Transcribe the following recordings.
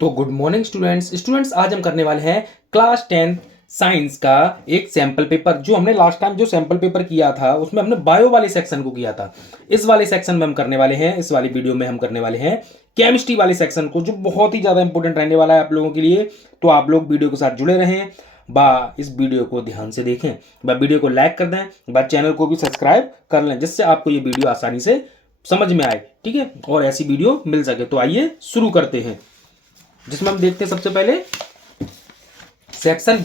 तो good morning students आज हम करने वाले हैं क्लास 10 साइंस का एक सैंपल पेपर। जो हमने लास्ट टाइम जो सैंपल पेपर किया था उसमें हमने बायो वाले सेक्शन को किया था। इस वाले सेक्शन में हम करने वाले हैं, इस वाली वीडियो में हम करने वाले हैं केमिस्ट्री वाले सेक्शन को, जो बहुत ही ज़्यादा इंपॉर्टेंट रहने वाला है आप लोगों के लिए। तो आप लोग वीडियो के साथ जुड़े रहें, इस वीडियो को ध्यान से देखें, वीडियो को लाइक कर दें, चैनल को भी सब्सक्राइब कर लें, जिससे आपको ये वीडियो आसानी से समझ में आए, ठीक है, और ऐसी वीडियो मिल सके। तो आइए शुरू करते हैं, जिसमें हम देखते हैं सबसे पहले सेक्शन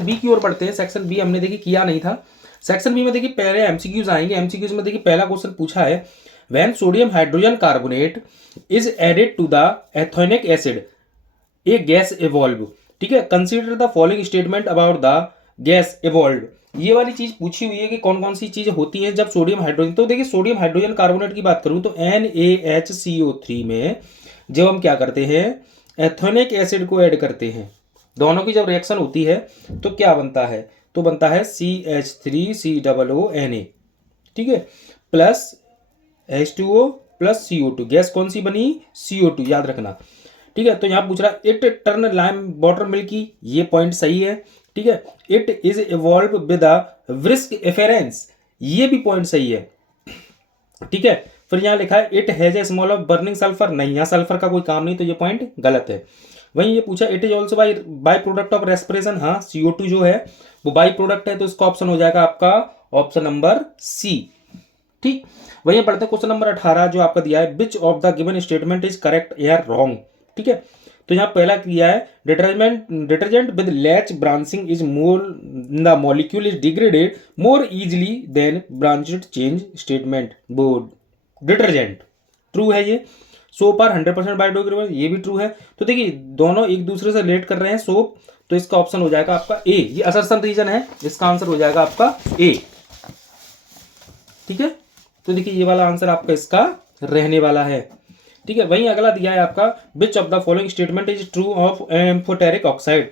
बी की ओर बढ़ते हैं। सेक्शन बी हमने देखिए किया नहीं था। सेक्शन बी में देखिए पहले एमसीक्यूज आएंगे। एमसीक्यूज में देखिए पहला क्वेश्चन पूछा है, when sodium hydrogen carbonate is added to the ethanoic acid a gas evolve, ठीक है, consider the following statement about the gas evolve. ये वाली चीज पूछी हुई है कि कौन कौन सी चीजें होती हैं जब सोडियम हाइड्रोजन, तो देखिए सोडियम हाइड्रोजन कार्बोनेट की बात करूं तो NaHCO3 में जब हम क्या करते हैं, एथोनिक एसिड को ऐड करते हैं, दोनों की जब रिएक्शन होती है तो क्या बनता है, तो बनता है CH3COONA, ठीक है, plus H2O plus CO2। Gas कौन सी बनी, CO2, याद रखना, ठीक है। तो यहां पूछ रहा है it turn lime water milky, ये पॉइंट सही है, ठीक है। It is evolve with a brisk effervescence, ये भी पॉइंट सही है, ठीक है। फिर यहां लिखा है it has a small of burning sulphur, नहीं, यहां सल्फर का कोई काम नहीं, तो ये पॉइंट गलत है। वहीं ये पूछा it is also by product of respiration, हाँ CO2 जो है वो बाई प्रोडक्ट है, तो इसका ऑप्शन हो जाएगा आपका ऑप्शन नंबर सी, ठीक। वहीं पढ़ते हैं क्वेश्चन नंबर 18 जो आपका दिया है, which of the given statement is correct या रॉन्ग, ठीक है। तो यहाँ पहला किया है, detergent with latch branching is more, the molecule is degraded more easily than branched chain statement, board detergent true है ये। सोप आर 100% बायोडिग्रेडेबल, ये भी ट्रू है। तो देखिए दोनों एक दूसरे से रिलेट कर रहे हैं सोप, तो इसका ऑप्शन हो जाएगा आपका ए, ये असर्शन रीजन है, इसका आंसर हो जाएगा आपका ए, ठीक है। तो देखिए ये वाला आंसर आपका इसका रहने वाला है, ठीक है। वहीं अगला दिया है आपका, which of the following statement is true of amphoteric oxide,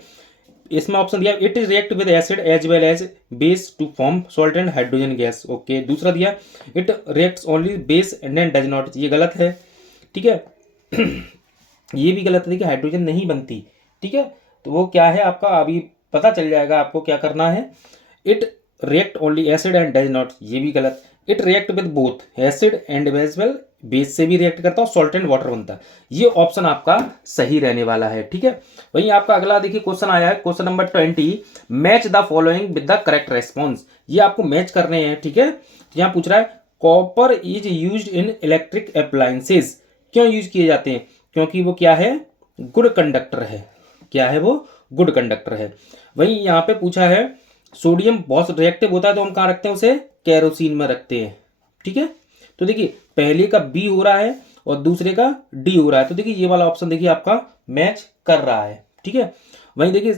इसमें ऑप्शन दिया it is react with acid as well as base to form salt and hydrogen gas, okay. दूसरा दिया it reacts only base and then does not, ये गलत है, ठीक है। ये भी गलत है, देखिए हाइड्रोजन नहीं बनती, ठीक है। तो वो क्या है आपका, अभी पता चल जाएगा आपको क्या करना है। It react only acid and does not, ये भी गलत। It react with both acid and as well, base से भी रिएक्ट करता है और सॉल्ट एंड वाटर बनता है, ये ऑप्शन आपका सही रहने वाला है, ठीक है। वहीं आपका अगला देखिए क्वेश्चन आया है, question number 20, match the following with the correct response, ये आपको मैच करने हैं, ठीक है। तो यहाँ पूछ रहा है copper is used in electric appliances, क्यों यूज किए जाते हैं, क्योंकि वो क्या है, गुड कंडक्टर है, क्या है वो, गुड कंडक्टर है। वहीं यहाँ पे पूछा है सोडियम बहुत रिएक्टिव होता है, तो हम कहाँ रखते हैं उसे, कैरोसिन में रखते हैं, ठीक है। तो देखिए पहले का बी हो रहा है और दूसरे का डी हो रहा है, तो देखिए ये वाला ऑप्शन देखिए आपका मैच कर रहा है, ठीक है। वहीं देखिए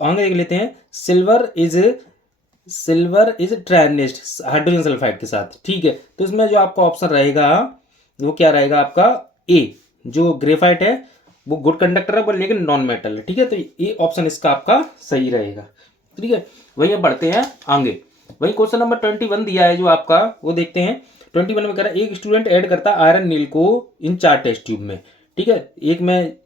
आगे देख लेते हैं, सिल्वर इज ट्रांजिस्ट हाइड्रोजन सल्फाइड के साथ, ठीक है। तो इसमें जो आपका ऑप्शन रहेगा वो क्या रहेगा आपका ए, जो ग्रेफाइट है वो गुड कंडक्टर है लेकिन नॉन मेटल है, ठीक है। तो ये ऑप्शन इसका आपका सही रहेगा, ठीक है। वहीं अब बढ़ते हैं आगे। वहीं क्वेश्चन नंबर 21 दिया है जो आपका, वो देखते हैं। 21 में कह रहा है एक स्टूडेंट ऐड करता है आयरन नील को इन 4 टेस्ट ट्यूब में, ठीक है। एक में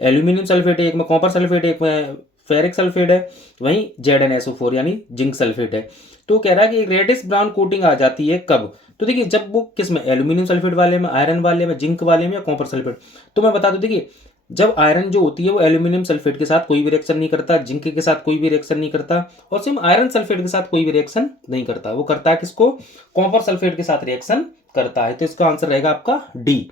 एल्यूमिनियम सल्फेट है, एक में कॉपर सल्फेट है, एक में फेरिक सल्फेट है, वहीं ZnSO4 यानी जिंक सल्फेट है। तो कह रहा है कि एक रेडिश ब्राउन कोटिंग आ जाती है कब, तो देखिए जब वो किस में, एल्यूमिनियम सल्फेट वाले में, आयरन वाले में, जिंक वाले में, या कॉपर सल्फेट। तो मैं बता दूं देखिए जब आयरन जो होती है वो एल्यूमिनियम सल्फेट के साथ कोई भी रिएक्शन नहीं करता, जिंक के साथ कोई भी रिएक्शन नहीं करता, और सेम आयरन सल्फेट के साथ कोई भी रिएक्शन नहीं करता, वो करता है किसको, कॉपर सल्फेट के साथ रिएक्शन करता है। तो इसका आंसर रहेगा आपका डी।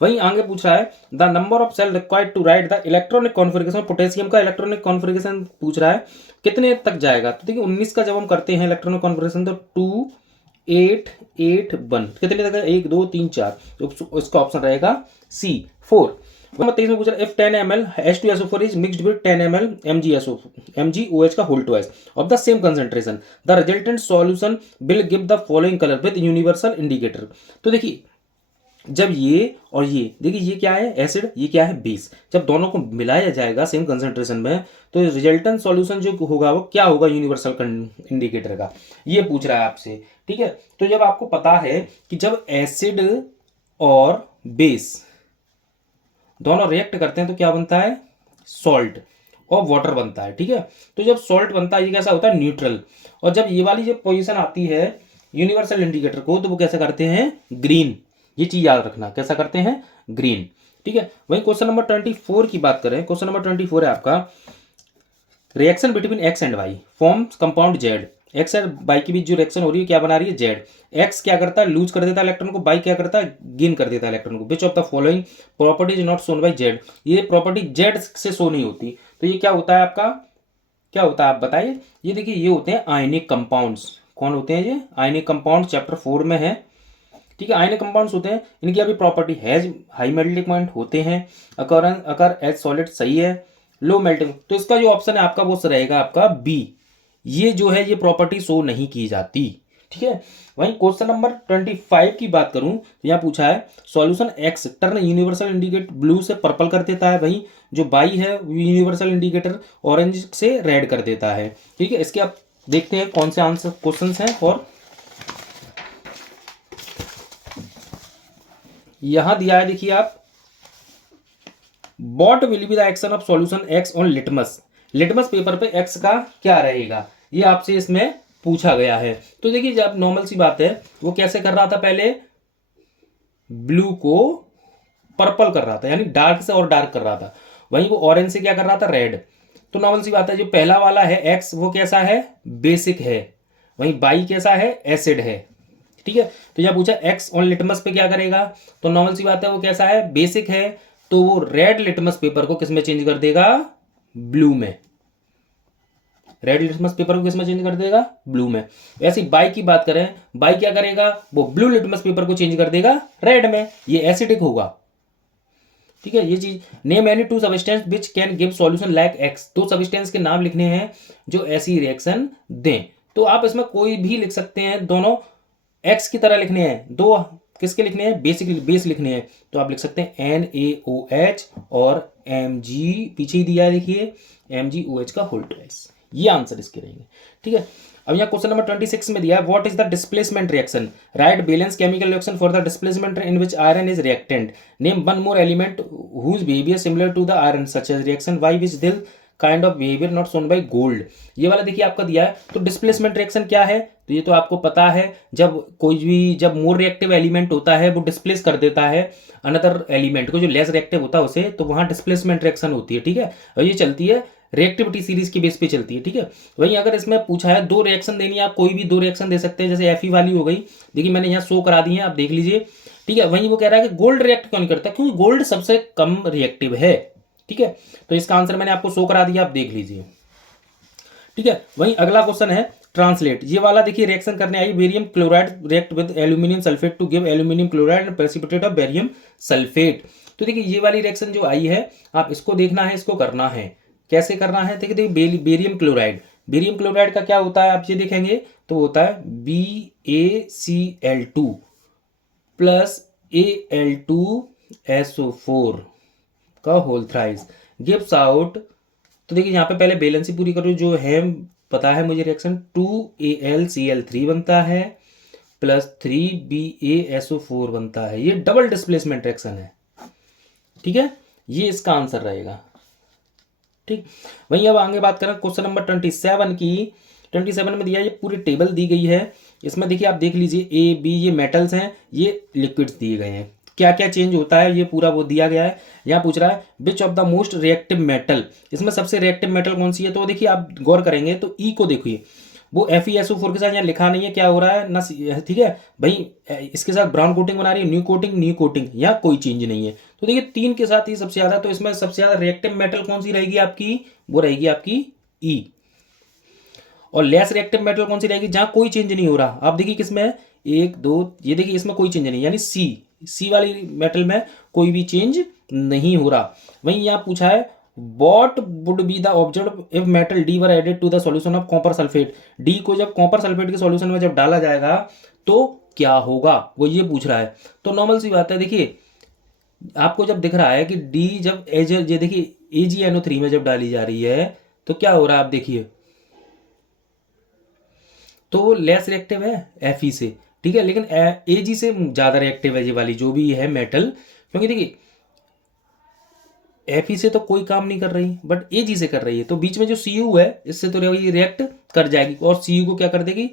वहीं आगे पूछ रहा है the number of cell required to write the electronic configuration, potassium का इलेक्ट्रॉनिक कॉन्फ़िगरेशन पूछ रहा है कितने तक जाएगा। तो देखिए 19 का जब हम करते हैं इलेक्ट्रॉनिक कॉन्फ़िगरेशन तो 2 8 8 1 कितने तक है, 1 2 3 4, तो इसका ऑप्शन रहेगा सी 4। नंबर 23 में पूछ रहा है if 10 ml H2SO4 is mixed with 10 ml MgOH का whole twice of the same concentration, the resultant solution will give the following colour with universal indicator. तो देखिए जब ये और ये, देखिए ये क्या है एसिड, ये क्या है बेस, जब दोनों को मिलाया जाएगा सेम कंसंट्रेशन में तो रिजल्टेंट सॉल्यूशन जो होगा वो क्या होगा, यूनिवर्सल इंडिकेटर का, ये पूछ रहा है आपसे, ठीक है। तो जब आपको पता है कि जब एसिड और बेस दोनों रिएक्ट करते हैं तो क्या बनता है, सॉल्ट और वाटर बनता है। ठीक है, तो जब सॉल्ट बनता है ये कैसा होता है, न्यूट्रल। और जब ये वाली जो पोजीशन आती है यूनिवर्सल इंडिकेटर को, तो वो कैसे करते हैं, ग्रीन। ये चीज याद रखना, कैसा करते हैं, ग्रीन। ठीक है, वही क्वेश्चन नंबर 24 की बात करें, क्वेश्चन नंबर 24 है आपका, reaction between X and Y forms compound Z. X और वाई के बीच जो रिएक्शन हो रही है क्या बना रही है, जेड। एक्स क्या करता है, लूज कर देता है इलेक्ट्रॉन को, वाई क्या करता है, गेन कर देता है इलेक्ट्रॉन को। विच of the following property is not shown by Z, ये प्रॉपर्टी जेड से शो नहीं होती। तो ये क्या होता है आपका, क्या होता है आप बताइए। ये देखिए ये होते हैं आयनिक कंपाउंड्स। कौन होते हैं ये, आयनिक कंपाउंड, चैप्टर 4 में है। ठीक है, आयनिक कंपाउंड्स होते हैं, इनकी अभी property has high melting point होते हैं, अकर एज सॉलिड सही है, लो मेल्टिंग। तो इसका जो ऑप्शन है आपका वो रहेगा आपका बी, ये जो है ये प्रॉपर्टी शो नहीं की जाती। ठीक है, वहीं क्वेश्चन नंबर 25 की बात करूं तो यहाँ पूछा है solution x turn universal indicator blue से पर्पल कर देता है, वहीं जो बाई है यूनिवर्सल इंडिकेटर ऑरेंज से रेड कर देता है। ठीक है, इसके आप देखते हैं कौन से आंसर क्वेश्चन हैं। और यहां दिया है, देखिए आप, what will be the action of solution x on litmus. Litmus paper पे एक्स का क्या रहेगा, ये आपसे इसमें पूछा गया है। तो देखिए जब नॉर्मल सी बात है, वो कैसे कर रहा था, पहले ब्लू को पर्पल कर रहा था, यानी डार्क से और डार्क कर रहा था, वहीं वो ऑरेंज से क्या कर रहा था, रेड। तो नॉर्मल सी बात है, जो पहला वाला है एक्स वो कैसा है, बेसिक है, वहीं बाई कैसा है, एसिड है। ठीक है, तो जब पूछा एक्स ऑन लिटमस पे क्या करेगा, तो नॉर्मल सी बात है वो कैसा है, बेसिक है, तो वो रेड लिटमस पेपर को किस में चेंज कर देगा, ब्लू में। रेड लिटमस पेपर को किस में चेंज कर देगा, ब्लू में। ऐसी बाई की बात करें, बाई क्या करेगा, वो ब्लू लिटमस पेपर को चेंज कर देगा रेड में, ये एसिडिक होगा। ठीक है, ये चीज, name any two substance which can give solution like x, दो सब्सटेंस के नाम लिखने हैं जो ऐसी रिएक्शन दें। तो आप इसमें कोई भी लिख सकते हैं, दोनों एक्स की तरह लिखने हैं, दो किसके लिखने हैं, बेसिक बेस लिखने हैं। तो आप लिख सकते हैं NaOH और Mg, पीछे ही दिया है देखिए, MgOH का होल ट्वाइस, ये आंसर इसके रहेंगे। ठीक है, अब यहाँ क्वेश्चन नंबर 26 में दिया है what is the displacement reaction, right balance chemical reaction for the displacement in which iron is reactant, name one more element whose behaviour similar to the iron such as reaction Y which दिल kind of behaviour not shown by gold. ये वाला देखिए आपका दिया है। तो displacement reaction क्या है, तो ये तो आपको पता है, जब कोई भी, जब मोर रिएक्टिव एलिमेंट होता है वो डिस्प्लेस कर देता है अनदर एलिमेंट को, जो लेस रिएक्टिव होता है उसे, तो वहां डिस्प्लेसमेंट रिएक्शन होती है। ठीक है, और ये चलती है रिएक्टिविटी सीरीज की बेस पे चलती है। ठीक है, वहीं अगर इसमें पूछा है दो रिएक्शन देनी है, आप कोई भी दो रिएक्शन दे सकते हैं, जैसे Fe वाली हो गई, देखिए मैंने यहाँ शो करा दी है, आप देख लीजिए। ठीक है, वहीं वो कह रहा है कि गोल्ड रिएक्ट क्यों नहीं करता, क्योंकि गोल्ड सबसे कम रिएक्टिव है। ठीक है, तो इसका आंसर मैंने आपको शो करा दिया, आप देख लीजिए। ठीक है, वहीं अगला क्वेश्चन है ट्रांसलेट। ये वाला देखिए रिएक्शन करने आई, barium chloride react with aluminium sulphate to give aluminium chloride and precipitate of barium sulphate. तो देखिए ये वाली रिएक्शन जो आई है, आप इसको देखना है, इसको करना है, कैसे करना है। देखिए बेरियम क्लोराइड, बेरियम क्लोराइड का क्या होता है आप ये देखेंगे, तो होता है BaCl2 प्लस Al2SO4 का होल थ्राइस गिव्स आउट। तो देखिए यहाँ पे पहले बैलेंस ही पूरी करो, जो है पता है मुझे रिएक्शन 2AlCl3 बनता है प्लस 3BaSO4 बनता है, ये डबल डिस्प्लेसमेंट रिएक्शन है। ठीक है, ये इसका आंसर रहेगा। ठीक, वहीं अब आगे बात करें क्वेश्चन नंबर 27 की। 27 में दिया, ये पूरी टेबल दी गई है, इसमें देखिए आप देख लीजिए A B ये मेटल्स हैं, ये लिक्विड्स दिए गए हैं, क्या क्या चेंज होता है ये पूरा वो दिया गया है। यहाँ पूछ रहा है which of the most reactive metal, इसमें सबसे रिएक्टिव मेटल कौन सी है। तो देखिए आप गौर करेंगे तो ई को देखिए, वो FeSO4 के साथ यहाँ लिखा नहीं है, क्या हो रहा है ना। ठीक है भाई, इसके साथ ब्राउन कोटिंग बना रही है, न्यू कोटिंग, यहाँ कोई चेंज नहीं है। तो देखिए 3 के साथ ही सबसे ज्यादा, तो इसमें सबसे ज्यादा रिएक्टिव मेटल कौन सी रहेगी आपकी, वो रहेगी आपकी ई। और लेस रिएक्टिव मेटल कौन सी रहेगी, जहां कोई चेंज नहीं हो रहा। आप देखिए किसमें है, 1 2, ये देखिए इसमें कोई चेंज नहीं, यानी सी वाली मेटल में कोई भी चेंज नहीं हो रहा। वहीं यहाँ पूछा है what would be the observe if metal D were added to the solution of copper sulphate. D को जब कॉपर सल्फेट के सॉल्यूशन में जब डाला जाएगा तो क्या होगा, वो ये पूछ रहा है। तो नॉर्मल सी बात है, देखिए आपको जब दिख रहा है कि डी जब ये देखिए AgNO3 में जब डाली जा रही है तो क्या हो रहा है आप देखिए, तो लेस रिएक्टिव है Fe से। ठीक है, लेकिन Ag से ज़्यादा रिएक्टिव है ये वाली जो भी है मेटल, क्योंकि देखिए Fe से तो कोई काम नहीं कर रही, बट Ag से कर रही है, तो बीच में जो Cu है इससे तो ये रिएक्ट कर जाएगी और Cu को क्या कर देगी,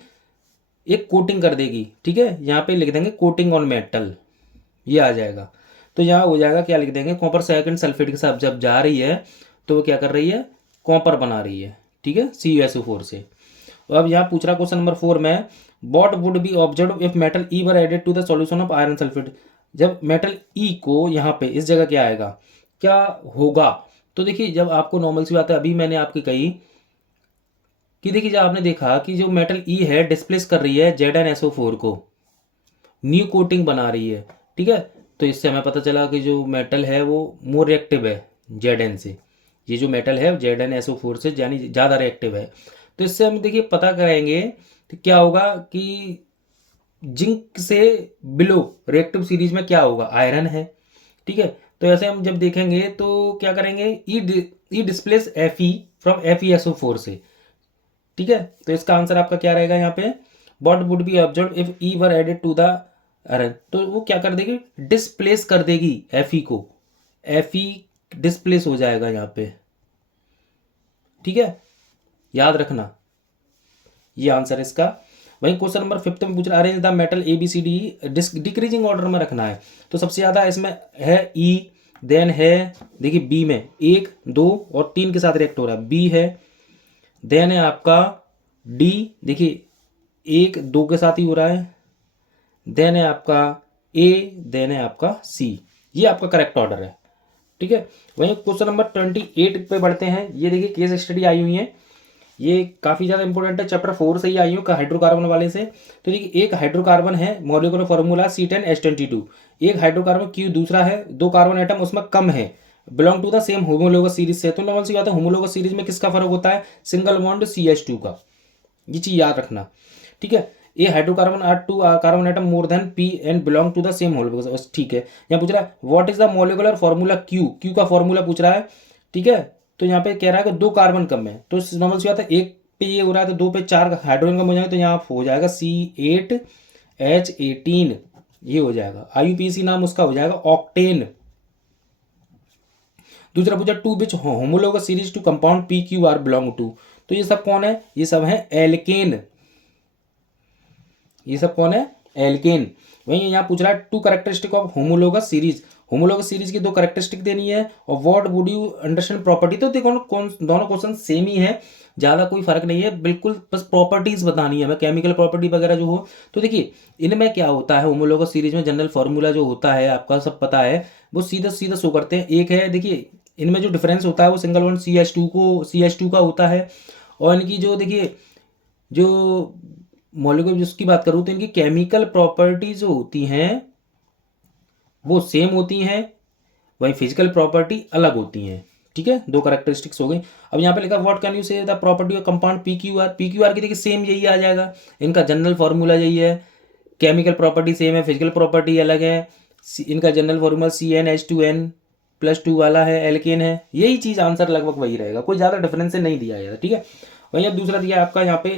एक कोटिंग कर देगी। ठीक है, यहाँ पे लिख देंगे कोटिंग ऑन मेटल, ये आ जाएगा। तो यहाँ हो जाएगा, क्या लिख देंगे, कॉपर सेकंड सल्फेट के साथ जब जा रही है तो वो क्या कर रही है, कॉपर बना रही है। ठीक है, CuSO4 से। अब यहाँ पूछ रहा क्वेश्चन नंबर 4 में, what would be observe if metal E were added to the solution of iron sulphate. जब मेटल ई को यहाँ पे इस जगह क्या आएगा, क्या होगा। तो देखिए, जब आपको नॉर्मल सी बात है, अभी मैंने आपकी कही कि देखिए, जब आपने देखा कि जो मेटल ई है डिस्प्लेस कर रही है ZnSO4 को, न्यू कोटिंग बना रही है। ठीक है, तो इससे हमें पता चला कि जो मेटल है वो मोर रिएक्टिव है Zn से। ये जो मेटल है ZnSO4 से यानी ज़्यादा रिएक्टिव है। तो इससे हम देखिए पता करेंगे तो क्या होगा कि जिंक से बिलो रिएक्टिव सीरीज में क्या होगा, आयरन है। ठीक है, तो ऐसे हम जब देखेंगे तो क्या करेंगे, ई डिस्प्लेस Fe फ्रॉम FeSO4 से। ठीक है, तो इसका आंसर आपका क्या रहेगा यहाँ पे, what would be observe if E were added to the iron. तो वो क्या कर देगी, डिस्प्लेस कर देगी Fe को, Fe डिस्प्लेस हो जाएगा यहाँ पे। ठीक है, याद रखना, ये आंसर इसका। वहीं क्वेश्चन नंबर 5 में पूछ रहा है, arrange the metal ABCD decreasing order में रखना है। तो सबसे ज़्यादा इसमें है E, देन है देखिए B में 1, 2 और 3 के साथ रिएक्ट हो रहा है, B है। देन है आपका D, देखिए 1, 2 के साथ ही हो रहा है। देन है आपका A, देन है आपका C। ये आपका करेक्ट ऑर्डर है। ठीक है, वहीं क्वेश्चन नंबर 28 पे बढ़ते हैं। ये देखिए केस स्टडी आई हुई है, ये काफ़ी ज़्यादा इंपॉर्टेंट है, चैप्टर 4 से ही आई हूँ हाइड्रोकार्बन वाले से। तो देखिए, एक हाइड्रोकार्बन है, मॉलिक्यूलर फॉर्मूला C10H22, एक हाइड्रोकार्बन Q दूसरा है, 2 कार्बन एटम उसमें कम है, belong to the same homologous series से। तो नॉर्मल सी बात है, होमोलोगस सीरीज में किसका फर्क होता है, सिंगल बॉन्ड CH2 का, ये चीज़ याद रखना। ठीक है, a hydrocarbon R 2 carbon atom more than P and belong to the same homologous. ठीक है, यहाँ पूछ रहा है what is the molecular formula Q का फॉर्मूला पूछ रहा है। ठीक है, तो यहाँ पे कह रहा है कि 2 कार्बन कम है, तो नॉर्मल सी बात है, एक पे ये हो रहा है तो 2 पे 4 हाइड्रोजन कम हो जाएंगे, तो यहाँ हो जाएगा C8H18, ये हो जाएगा। IUPAC नाम उसका हो जाएगा ऑक्टेन। दूसरा पूछा, to which homologous series two compound PQR belong to. तो ये सब कौन है, ये सब है एल्केन, ये सब कौन है, एल्केन। वहीं यहाँ पूछ रहा है two characteristic of homologous series, homologous series की 2 कैरेक्टरिस्टिक देनी है, और what would you understand property. तो देखो दोनों क्वेश्चन सेम ही है, ज़्यादा कोई फर्क नहीं है, बिल्कुल बस प्रॉपर्टीज बतानी है हमें, केमिकल प्रॉपर्टी वगैरह जो हो। तो देखिए, इनमें क्या होता है, होमोलोगस सीरीज में जनरल फार्मूला जो होता है आपका सब पता है, वो सीधा सीधा शो करते हैं। एक है देखिए, इनमें जो डिफरेंस होता है वो सिंगल बॉन्ड CH2 का होता है, और इनकी जो देखिए जो मॉलिक्यूल जिसकी बात करूँ तो इनकी केमिकल प्रॉपर्टी जो होती हैं वो सेम होती हैं, वही फिजिकल प्रॉपर्टी अलग होती हैं। ठीक है, 2 कैरेक्टरिस्टिक्स हो गई। अब यहाँ पे लिखा व्हाट कैन यू से the property of compound PQR की देखिए सेम यही आ जाएगा, इनका जनरल फार्मूला यही है, केमिकल प्रॉपर्टी सेम है, फिजिकल प्रॉपर्टी अलग है। इनका जनरल फार्मूला CnH2n+2 वाला है, एल्केन है, यही चीज़ आंसर लगभग वही रहेगा, कोई ज़्यादा डिफरेंस नहीं दिया है। ठीक है, वहीं अब दूसरा दिया आपका यहाँ पे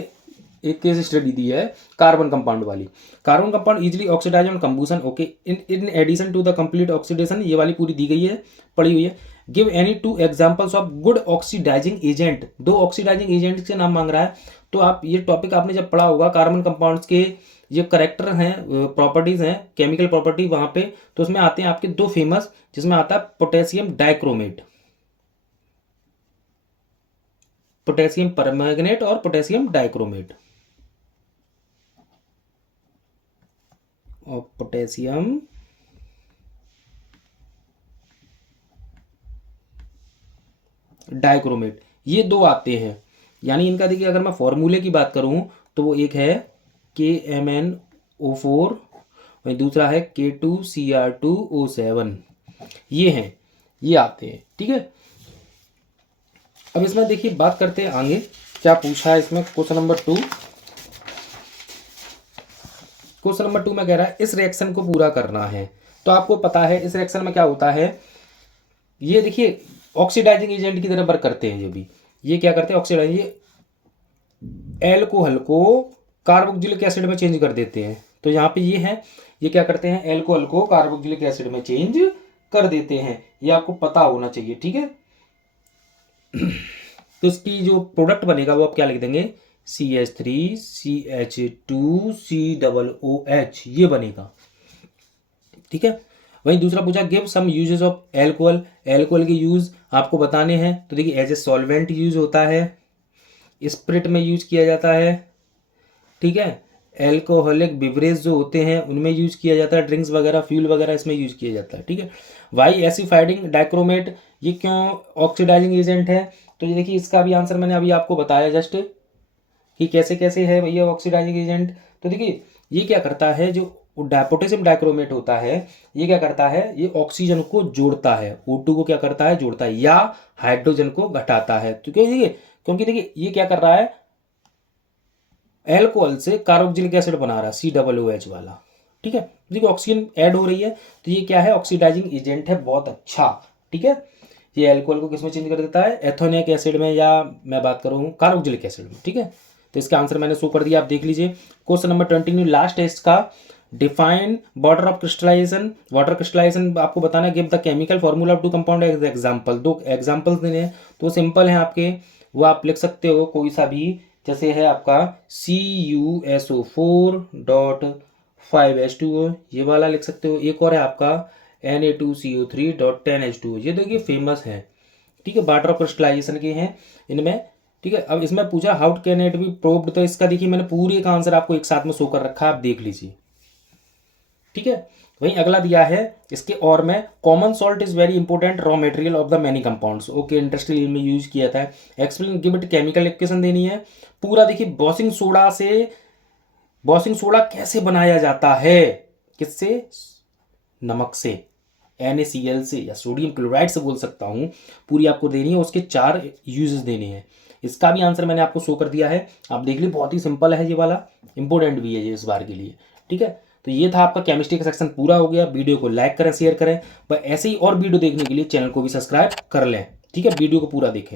एक केस स्टडी दी है कार्बन कंपाउंड वाली, carbon compound easily oxidise on combustion. Okay, in addition to the complete oxidation, ये वाली पूरी दी गई है, पड़ी हुई है। Give any 2 examples of good oxidising agent, 2 oxidising agent के नाम मांग रहा है। तो आप ये टॉपिक आपने जब पढ़ा होगा, कार्बन कंपाउंड्स के ये करेक्टर हैं, प्रॉपर्टीज हैं, केमिकल प्रॉपर्टी वहां पे, तो उसमें आते हैं आपके 2 फेमस, जिसमें आता है पोटेशियम डाइक्रोमेट, पोटेशियम परमैंगनेट और पोटेशियम डाइक्रोमेट, और पोटेशियम डाइक्रोमेट, ये 2 आते हैं। यानी इनका देखिए, अगर मैं फॉर्मूले की बात करूं तो वो एक है KMnO4, वही दूसरा है K2Cr2O7, ये हैं, ये आते हैं। ठीक है, अब इसमें देखिए बात करते हैं आगे क्या पूछा है इसमें। क्वेश्चन नंबर 2, क्वेश्चन नंबर 2 में कह रहा है इस रिएक्शन को पूरा करना है। तो आपको पता है इस रिएक्शन में क्या होता है, ये देखिए ऑक्सीडाइजिंग एजेंट की तरह वर्क करते हैं, जो भी ये क्या करते हैं ऑक्सीडाइज, ये एल्कोहल को कार्बोक्सिलिक एसिड में चेंज कर देते हैं। तो यहाँ पे ये है, ये क्या करते हैं, एल्कोहल को कार्बोक्सिलिक एसिड में चेंज कर देते हैं, ये आपको पता होना चाहिए, ठीक है। तो इसकी जो प्रोडक्ट बनेगा वो आप क्या लिख देंगे, CH3CH2COOH, ये बनेगा, ठीक है। वहीं दूसरा पूछा give some uses of alcohol, alcohol के यूज आपको बताने हैं। तो देखिए एज ए सॉल्वेंट यूज होता है, स्प्रिट में यूज किया जाता है, ठीक है। एल्कोहलिक बिवरेज जो होते हैं उनमें यूज किया जाता है, ड्रिंक्स वगैरह फ्यूल वगैरह इसमें यूज किया जाता है, ठीक है। वाई एसिफाइडिंग डाइक्रोमेट, ये क्यों ऑक्सीडाइजिंग एजेंट है, तो ये देखिए इसका भी आंसर मैंने अभी आपको बताया जस्ट कि कैसे कैसे है भैया ऑक्सीडाइजिंग एजेंट। तो देखिए ये क्या करता है, जो पोटेशियम डाइक्रोमेट होता है ये क्या करता है, ये ऑक्सीजन को जोड़ता है, O2 को क्या करता है, जोड़ता है, या हाइड्रोजन को घटाता है। तो क्यों देखिए, क्योंकि देखिए ये क्या कर रहा है, एल्कोहल से कार्बोक्सिलिक एसिड बना रहा है COOH वाला, ठीक है। देखिए ऑक्सीजन ऐड हो रही है, तो ये क्या है, ऑक्सीडाइजिंग एजेंट है, बहुत अच्छा, ठीक है। ये एल्कोहल को किसमें चेंज कर देता है, एथोनिक एसिड में, या मैं बात करूँ कार्बोक्सिलिक एसिड में, ठीक है। तो इसका आंसर मैंने शो कर दिया, आप देख लीजिए। क्वेश्चन नंबर 29 लास्ट है इसका, define water of crystallization. Water crystallization आपको बताना है, give the chemical formula of two compound example, दो एग्जाम्पल्स देने हैं, तो सिंपल है आपके, वो आप लिख सकते हो कोई सा भी, जैसे है आपका CuSO4.5H2O, ये वाला लिख सकते हो। एक और है आपका Na2CO3.10H2O, ये देखिए फेमस है, ठीक है, वाटर ऑफ क्रिस्टलाइजेशन के हैं इनमें, ठीक है। अब इसमें पूछा how can it be proved, तो इसका देखिए मैंने पूरी का आंसर आपको एक साथ में शो कर रखा है, आप देख लीजिए, ठीक है। वहीं अगला दिया है इसके और में, common salt is very important raw material of the many compounds, okay, industrial में यूज किया था। Explain give it chemical equation देनी है पूरा। देखिए वॉशिंग सोडा से, वॉशिंग सोडा कैसे बनाया जाता है, किससे, नमक से, NaCl से, या सोडियम क्लोराइड से बोल सकता हूँ, पूरी आपको देनी है, उसके 4 यूजेस देने हैं। इसका भी आंसर मैंने आपको शो कर दिया है, आप देख लीजिए, बहुत ही सिंपल है ये वाला, इंपॉर्टेंट भी है ये इस बार के लिए, ठीक है। तो ये था आपका केमिस्ट्री का सेक्शन पूरा हो गया। वीडियो को लाइक करें, शेयर करें, पर ऐसे ही और वीडियो देखने के लिए चैनल को भी सब्सक्राइब कर लें, ठीक है। वीडियो को पूरा देखें।